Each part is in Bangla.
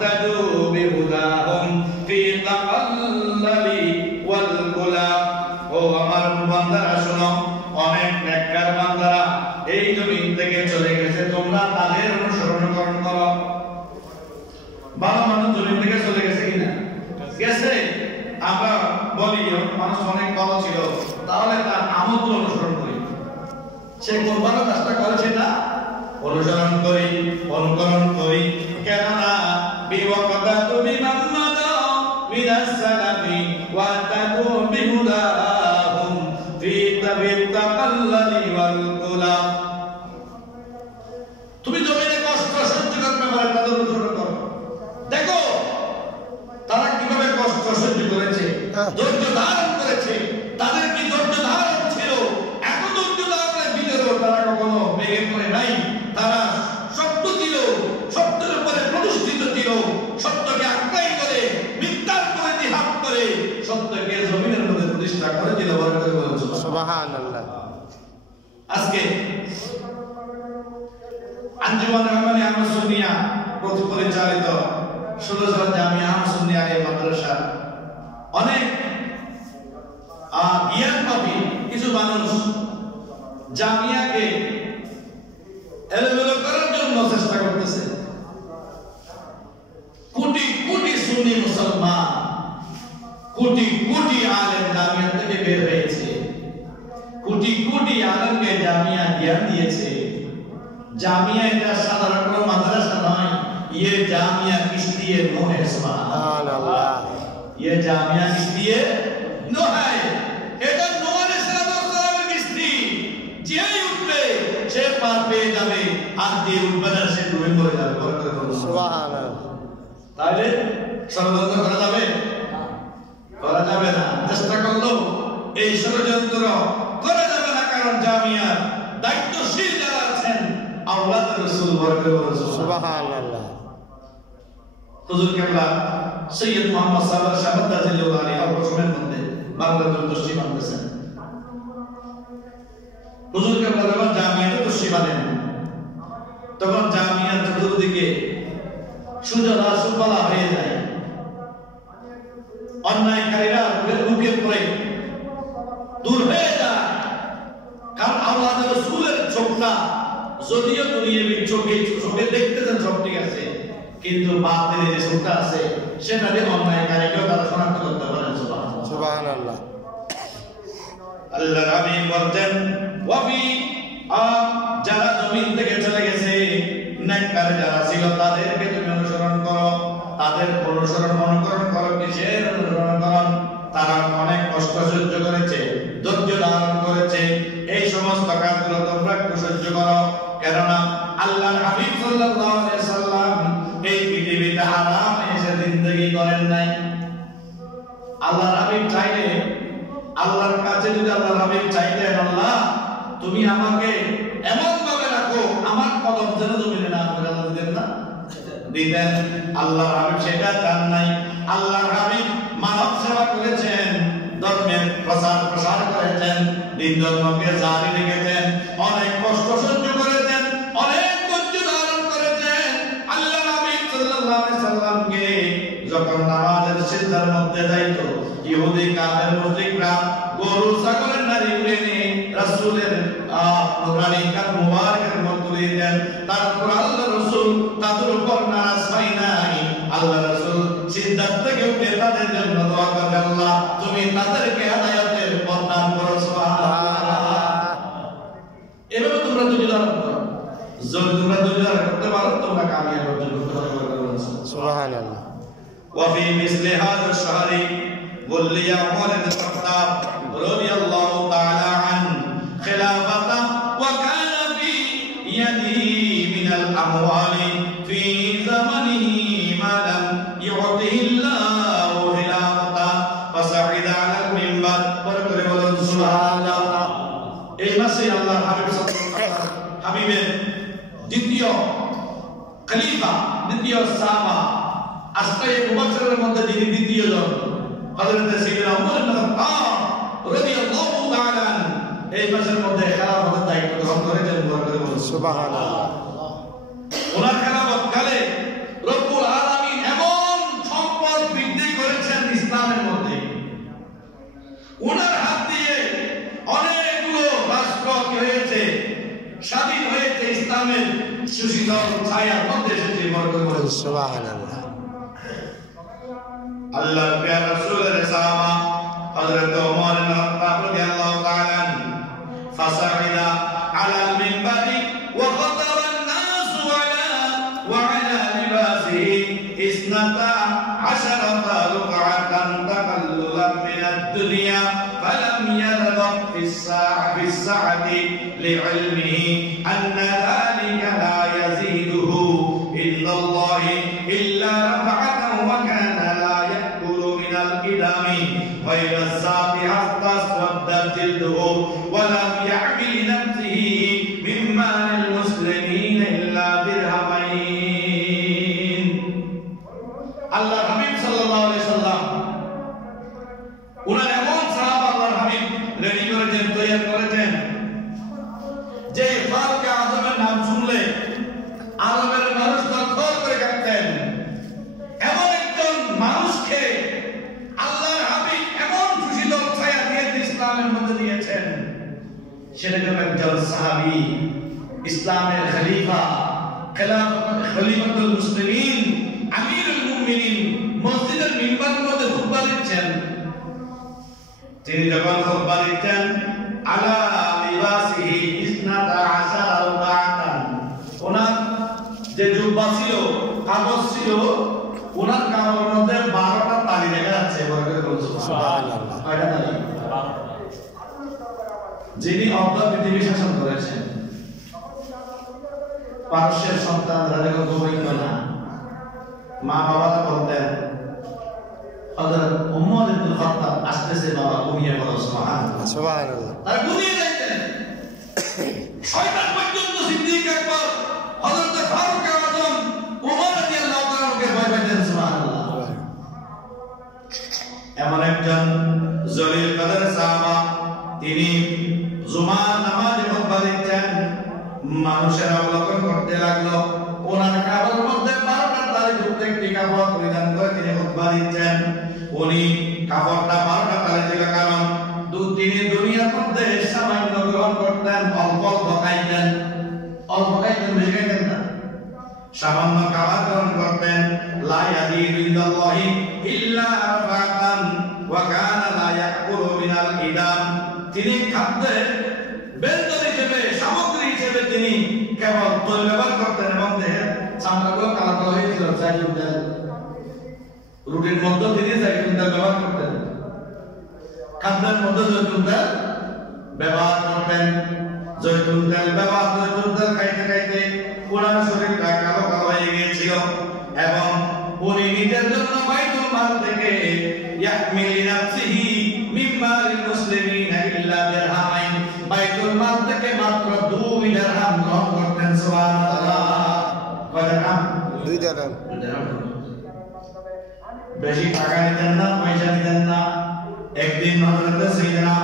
ইহতাদু বিহুদাহুম ফি তাকাল্লালি ওয়াল গুলাব। ও আমার বান্দারা শোনো, অনেক নেককার বান্দারা এই জমিন থেকে চলে গেছে, তোমরা তাদের অনুসরণ করো। ভালো মানুষ জমিন থেকে চলে গেছে কিনা? গেছে। আমরা বলি মানুষ অনেক ভালো ছিল, তাহলে তার আমল অনুসরণ করি। সে কোন ভালো কাজটা করে সেটা অনুসরণ করি, অনুকরণ করি। কেননা বিওয়াকাতু বিমাম্মাদ মিনাস সালাফি ওয়া তাকু বিহুদাহুম ফি তাকাল্লালি ওয়াল গুলাব। তুমি জমিনে কষ্ট সহ্য করতে পারে তাদের অনুসরণ করো। দেখো তারা কিভাবে কষ্ট সহ্য করেছে, ধৈর্য ধারণ করেছে। তাদের কি ধৈর্য ধারণ ছিল? এত ধৈর্য ধারণের ভিতরেও তারা কখনো ভেঙে পড়ে নাই। তারা সত্য ছিল, সত্যের উপরে প্রতিষ্ঠিত ছিল, সত্যকে আঁকড়াই করে মিথ্যার করে জিহাদ করে সত্যকে জমিনের মধ্যে প্রতিষ্ঠা করেছিল। সুবহানাল্লাহ। আজকে আঞ্জুমান রহমানী আহমদ সুন্নিয়া পরিচালিত 16 জন জামিয়া আহমদ সুন্নিয়া মাদ্রাসা অনেক জ্ঞানপাপী কিছু মানুষ জামিয়াকে এলোমেলো করার জন্য চেষ্টা করতেছে। কোটি কোটি সুন্নি মুসলমান, কোটি কোটি আলেম জামিয়া থেকে বের হয়েছে, কোটি কোটি আলেমকে জামিয়া জ্ঞান দিয়েছে। জামিয়া এটা সাধারণ কোনো মাদ্রাসা নয়, ये जामिया किश्ती नो है। सुभान अल्लाह। ये जामिया किश्ती नो है। এটা নূহ আলাইহিস সালামের কিস্তি। যেই উঠবে সে পার পেয়ে যাবে, আর যে উঠবে না সে ডুবে মরে যাবে। সুবহানাল্লাহ। তাহলে ষড়যন্ত্র করা যাবে? করা যাবে না। চেষ্টা করলেও এই ষড়যন্ত্র করা যাবে না, কারণ জামিয়ার দায়িত্বশীল যারা আছেন আওলাদ রাসূল বরকতুল্লাহ। সুবহানাল্লাহ। হুজুর কেবলা সৈয়দ মুহাম্মদ সাল্লাল্লাহু আলাইহি ওয়াসাল্লাম তাজিল্লাহু আলাইহি অবসরের মধ্যে বাংলাদেশের দর্শী বানতেছেন। হুজুর কেবলা যখন জামিয়াতে দর্শী বানেন, তখন জামিয়ার চতুর্দিকে সুজলা সুফলা হয়ে যায়। অন্যায়কারীরা বুকে পড়ে দূর হয়ে যায়। কারণ আওলাদ রাসূলের চোখটা যদিও দুনিয়াবি চোখে দেখতেছেন সব ঠিক আছে, কিন্তু বাতিলের যে চোখটা আছে সেটা দিয়ে অন্যায়কারীকেও তারা শনাক্ত করতে পারেন। সুবহানাল্লাহ। আল্লাহর হাবিব বলতেন, ওয়াফি যারা জমিন থেকে চলে গেছে, নেককার যারা ছিল তাদেরকে তুমি অনুসরণ করো। তাদের অনুকরণ করো। কিসের অনুসরণ করো? তারা অনেক কষ্ট সহ্য করেছে, ধৈর্য ধারণ করেছে। এই সমস্ত কাজগুলো তোমরা একটু সহ্য করো। কেননা আল্লাহর হাবিব সাল্লাল্লাহু আলাইহি সাল্লাম এই পৃথিবীতে আরামে এসে জিন্দেগি করেন নাই। আল্লাহর হাবিব চাইলে, আল্লাহর কাছে যদি আল্লাহর হাবিব চাইতেন, আল্লাহ তুমি আমাকে এমন ভাবে রাখো আমার কদম যেন জমিনে না পড়ে, আল্লাহ দিতেন না? দিতেন। আল্লাহর হাবিব সেটা চান নাই। আল্লাহর হাবিব মানব সেবা করেছেন, ধর্মের প্রসার করেছেন, দিন ধর্মকে জারি রেখেছেন, অনেক কষ্ট সহ্য করেছেন, অনেক ধৈর্য ধারণ করেছেন। আল্লাহর হাবিব সাল্লাল্লাহু আলাইহি সাল্লামকে যখন নামাজের সিজদার মধ্যে যাইতো, ইহুদি কাফের মুশরিকরা গরু ছাগলের নাড়ি উড়ে নিয়ে রাসূলের নুরানি কান মুবারকের মধ্যে দিতেন। তারপর আল্লাহ রাসূল তাদের উপর নারাজ হয় নাই। আল্লাহ রাসূল সিজদার থেকে উঠে তাদের জন্য দোয়া করেন, আল্লাহ তুমি তাদেরকে হেদায়েতের পথ দান করো। সুবহানাল্লাহ। এভাবে তোমরা ধৈর্য ধারণ করো। যদি তোমরা ধৈর্য ধারণ করতে পারো, তোমরা কামিয়াব অর্জন করতে পারবে। সুবহানাল্লাহ। وفي مثل هذا الشهر ولي عمر بن الخطاب رضي الله تعالى عنه خلافة وكان في يده من الأموال في زمنه ما لم يعطه الله خلافة فصعد على المنبر وقال سبحان الله. এই মাসে আল্লাহর হাবিবের দ্বিতীয় খলিফা, দ্বিতীয় সাহাবা, আজকে মুবাশশিরের মধ্যে যিনি দ্বিতীয় জন, হযরত সাইয়েদনা ওমর ইবনে খাত্তাব রাদিয়াল্লাহু তাআলা এই মাসের মধ্যে খেলাফতের দায়িত্ব গ্রহণ করেছেন। সুবহানাল্লাহ। ওনার খেলাফত কালে রব্বুল আলামিন শীতল ছায়ার মধ্যে এসেছি বরকত বলে সুবহানাল্লাহ। আল্লাহর প্রিয় রাসূলের সাহাবা হযরত ওমর ইবনে খাত্তাব রাদিয়াল্লাহু তাআলা ফাসাইদা আলাল মিনবারি ওয়া খাতাবা الناس وعلى لباسه اثنتا عشرة ركعة تقللا من الدنيا فلم يرغب في الساعة لعلمه أن ذلك لا يزيده عند الله إلا رفعته وكان لا يأكل من الإدام غير الساق حتى اسودت جلده ولم يعمل نفسه من مال المسلمين إلا درهمين. আল্লাহর হাবিব সাল্লাল্লাহু আলাইহি সাল্লাম উনার এমন সাহাবা আল্লাহর হাবিব রেডি করেছেন, তৈরি করেছেন যে ফারুক আযমের নাম শুনলে আরবের মানুষ তৎপর করে কাঁপতেন। এমন একজন মানুষকে আল্লাহর হাবিব এমন সুশীতল ছায়া দিয়ে ইসলামের মধ্যে দিয়েছেন, সেরকম একজন সাহাবী, ইসলামের খলিফা, খলিফাতুল মুসলিমিন, আমিরুল মুমিনিন, মসজিদের মিম্বারের মধ্যে খুতবা দিচ্ছেন। তিনি যখন খুতবা দিচ্ছেন, আলা লিবাসিহি ইসনাতা আশারা রাকাতান, ওনার যে জুব্বা ছিল, কাগজ ছিল, ওনার কাগজের মধ্যে 12টা তালি দেখা যাচ্ছে। সুবহানাল্লাহ। কয়টা তালি? যিনি অর্ধ পৃথিবী শাসন করেছেন, পারস্যের সন্তানরা যখন ঘুমাইত না, মা বাবারা বলতেন হযরত ওমর ইবনে খাত্তাব আসতেছে, বাবা ঘুমিয়ে পড়ো। সুবহানাল্লাহ সুবহানাল্লাহ। তারা ঘুমিয়ে যাইতেন। শয়তান পর্যন্ত সিদ্দিক আকবর, হযরত ফারুক আযম, ওমর রাদিয়াল্লাহু তাআলাকে ভয় পাইতেন। সুবহানাল্লাহ। এমন একজন জলিল কদর সাহাবা, তিনি জুমার নামাজে খুতবা দিচ্ছেন, মানুষের অবলোকন করতে লাগলো। ওনার কাপড়ের মধ্যে 12টা তালি যুক্ত একটি কাপড় পরিধান করে তিনি খুতবা দিচ্ছেন। উনি কাপড়টা 12টা তালি ছিল, কারণ তিনি দুনিয়ার মধ্যে সামান্য গ্রহণ করতেন, অল্প অল্প খাইতেন, বেশি খাইতেন না, সামান্য খাবার গ্রহণ করতেন। লা ইয়াজিদু ইনদাল্লাহি ইল্লা রাফাতান ওয়া কানা লা ইয়াকুলু মিনাল ইদাম। তিনি খাদ্যের বেলতল হিসেবে, সামগ্রী হিসেবে তিনি কেবল তৈল ব্যবহার করতেন এবং দেহের চামড়াগুলো কালো কালো হয়েছিল। জাইতুন তেল, রুটির মধ্যে তিনি জাইতুন তেল ব্যবহার করতেন, খাদ্যের মধ্যে জৈতুন তেল ব্যবহার করতেন। জৈতুন তেল খাইতে খাইতে ওনার শরীরটা কালো কালো হয়ে গিয়েছিল এবং উনি নিজের জন্য বাইতুল মাল থেকে ইয়াহমিল লিনাফসিহি মিন মালিল মুসলিমিন ইল্লা দিরহামাইন, বাইতুল মাল থেকে মাত্র 2 দিরহাম গ্রহণ করতেন। সুবহানাল্লাহ। কয় দিরহাম? 2 দিরহাম। বেশি টাকা নিতেন না, পয়সা নিতেন না। একদিন হযরত সাইয়েদনা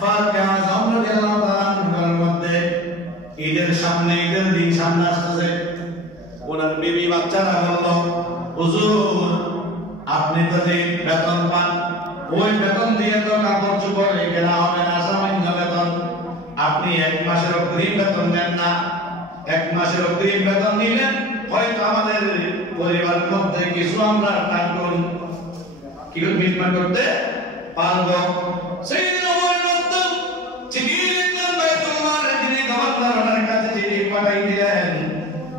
ফারুক আযম রাদিয়াল্লাহু তাআলার মধ্যে ঈদের সামনে, ঈদের দিন সামনে আসতেছে, ওনার বিবি বাচ্চারা বলল, হুজুর আপনি তো যে বেতন পান, ওই বেতন দিয়ে তো কাপড় চোপড় কেনা হবে না, সামান্য বেতন। আপনি 1 মাসের অগ্রিম বেতন দেন না। 1 মাসের অগ্রিম বেতন দিলেন, হয়তো আমাদের পরিবারের মধ্যে কিছু আমরা টাকুন কি মিটমাট করতে পারবো। সাইয়েদনা ওমর রাদিয়াল্লাহু চিঠি লিখলেন বাইতুল মালের যিনি গভর্নর, ওনার কাছে চিঠি পাঠাই দিলেন।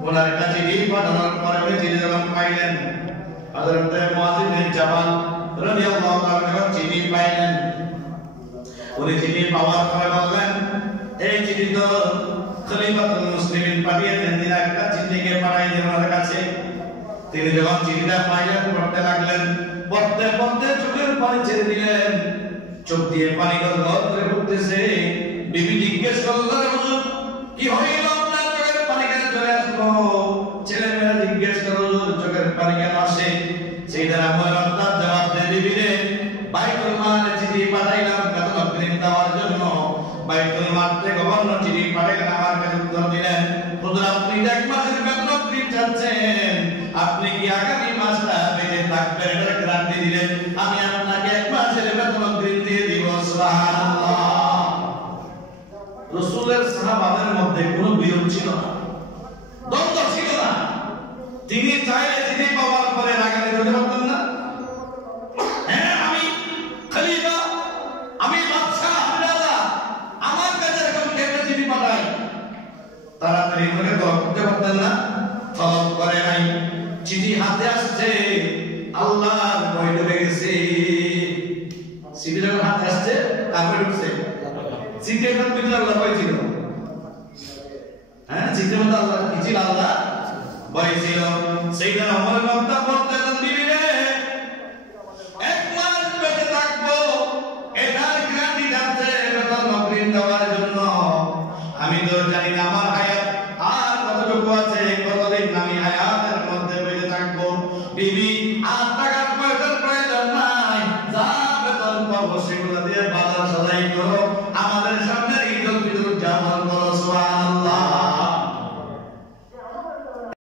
ওনার কাছে চিঠি পাঠানোর পরে উনি চিঠি যখন পাইলেন, হযরত মুআয বিন জাবাল রাদিয়াল্লাহু তাআলা চিঠি পাইলেন। উনি চিঠি পাওয়ার পরে বললেন, এই চিঠি তো খলিফাতুল মুসলিমিন পাঠিয়েছেন, তিনি একটা চিঠিকে পাঠাই দিলেন ওনার কাছে। তিনি যখন চিঠিটা পাইলেন, পড়তে লাগলেন, পড়তে পড়তে চোখের পানি ছেড়ে দিলেন, চোখ দিয়ে পানি গড়গড় করে পড়তেছে। বিবি জিজ্ঞেস করলেন, হুজুর কি হইল আপনার, চোখের পানি কেন চলে আসলো? ছেলেমেয়েরা জিজ্ঞেস করল, হুজুর চোখের পানি কেন আসে? সাইয়েদনা ওমর রাদিয়াল্লাহু জবাব দেন, বিবিরে বাইতুল মালে চিঠি পাঠাইলাম বেতন অগ্রিম দেওয়ার জন্য। বাইতুল মাল থেকে গভর্নর চিঠি পাঠাইলেন, আমার কাছে উত্তর দিলেন, হুজুর আপনি 1 মাসের বেতন অগ্রিম চাচ্ছেন, আপনি কি আগামী মাসটা বেঁচে থাকবেন এটার গ্যারান্টি দিলেন, আমি আপনাকে 1 মাসের বেতন অগ্রিম দিয়ে দিব। সুবহানাল্লাহ। রাসূলের সাহাবাদের মধ্যে কোনো বিরোধ ছিল না, দ্বন্দ্ব ছিল না। তিনি চাইলে চিঠি পাওয়ার পরে রাগাতে করতে পারতেন না? হ্যাঁ, আমি খলিফা, আমি বাদশাহ, আমি রাজা, আমার কাছে এরকম একটা চিঠি পাঠাই, তাড়াতাড়ি করে তলব করতে পারতেন না? তলব করে নাই। চিঠি হাতে আসছে, আল্লাহর ভয় ডুবে গেছে। চিঠি যখন হাতে আসছে তারপরে ঢুকছে। চিঠির ভিতরে আল্লাহ ভয় ছিল। হ্যাঁ, চিঠির মধ্যে আল্লাহ কি ছিল? আল্লাহ ভয় ছিল। সেইটা আমার বক্তা বলতেন, দিবি রে, এক মাস বেঁচে থাকবো, এটার গ্যারান্টি যাচ্ছে বেতন নকরিন দেওয়ার জন্য। আমি তো জানি না আমার হায়াত আর কতটুকু আছে, কতদিন আমি হায়াতের মধ্যে বেঁচে থাকবো। বিবি